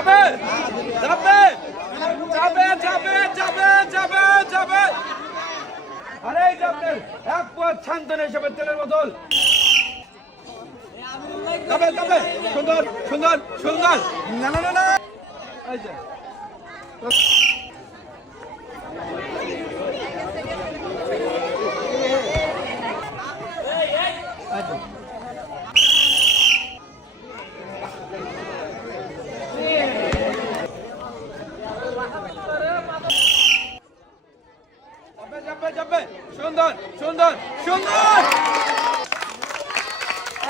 যাবে যাবে যাবে যাবে যাবে যাবে যাবে আরে এই যে আপনার এক পথ শান্তন হিসেবে তেলের বোতল যাবে যাবে সুন্দর সুন্দর সুন্দর না না না না এই যে সুন্দর সুন্দর সুন্দর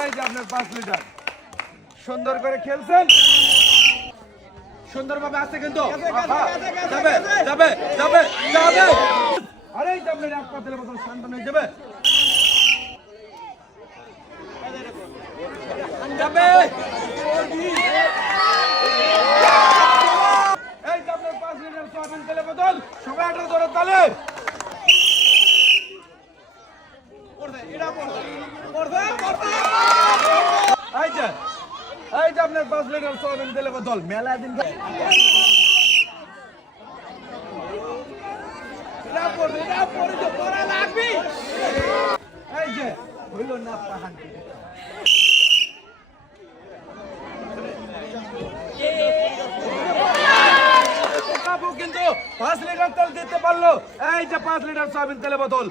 এই যে আপনার 5 লিটার সুন্দর করে খেলছেন সুন্দরভাবে আছে কিন্তু যাবে যাবে যাবে যাবে আরে এই যে আপনার এক পাতিলের বোতল শান্তন হয়ে যাবে যাবে এই যে আপনার 5 লিটার সয়াবিন তেলের বোতল সবাই একটা ধরে তালে এই যে আপনার 5 লিটার সয়াবিন তেলের বোতল মেলা দিন এই যে হইল না পাহান কিন্তু 5 লিটার তেল দিতে পারলো এই যে 5 লিটার সয়াবিন তেলের বোতল